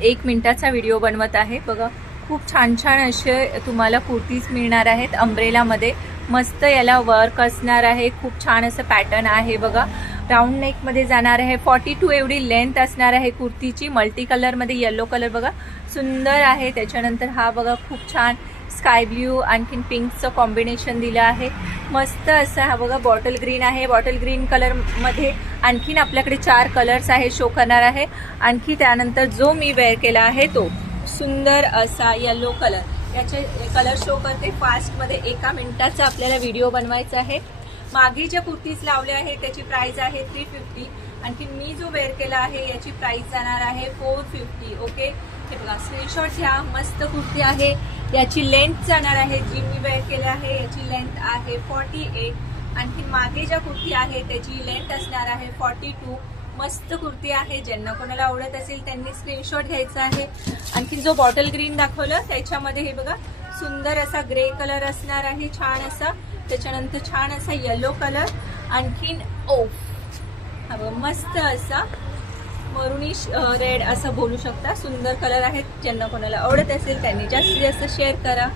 1 मिनिटाचा व्हिडिओ बनवत आहे। बघा खूप छान छान असे तुम्हाला कुर्तीज मिळणार आहेत अंब्रेलामध्ये। मस्त याला वर्क असणार आहे, खूप छान असं पॅटर्न आहे बघा। राऊंड नेक मध्ये जाणार आहे, 42 एवढी लेंथ असणार आहे कुर्तीची। मल्टी कलर मध्ये येलो कलर बघा सुंदर आहे। त्याच्यानंतर हा बघा खूप छान स्काय ब्ल्यू आणखीन पिंकचं कॉम्बिनेशन दिलं आहे, मस्त असं। हा बघा बॉटल ग्रीन आहे, बॉटल ग्रीन कलर मध्ये आणखीन आपल्याकडे 4 कलर्स आहे शो करणार आहे। आणखी त्यानंतर जो मी वेअर केला आहे तो सुंदर असा येलो कलर, याचे कलर शो करते फास्ट मध्ये। 1 मिनिटाचा आपल्याला व्हिडिओ बनवायचा आहे। मागे ज्या कुर्तीज लावल्या आहे त्याची प्राइस आहे 350। आणखी मी जो वेअर केला आहे याची प्राइस जाणार आहे 450। ओके, हे बघा स्क्रीनशॉट घ्या। मस्त कुर्ती आहे, याची लेंथ जाणार आहे, जी मी वेअर केला आहे याची लेंथ आहे 48। आणखी मागे ज्या कुर्ती आहे त्याची लेंथ असणार आहे 42। मस्त कुर्ती आहे, ज्यांना कोणाला आवडत असेल त्यांनी स्क्रीनशॉट घ्यायचा आहे। आणखी जो बॉटल ग्रीन दाखवलं त्याच्यामध्ये हे बघा सुंदर असा ग्रे कलर असणार आहे, छान असा। त्याच्यानंतर छान असा येलो कलर, आणखीन हा बघा मस्त असा मरुनिश रेड असं बोलू शकता, सुंदर कलर आहेत। ज्यांना कोणाला आवडत असेल त्यांनी जास्तीत जास्त शेअर करा।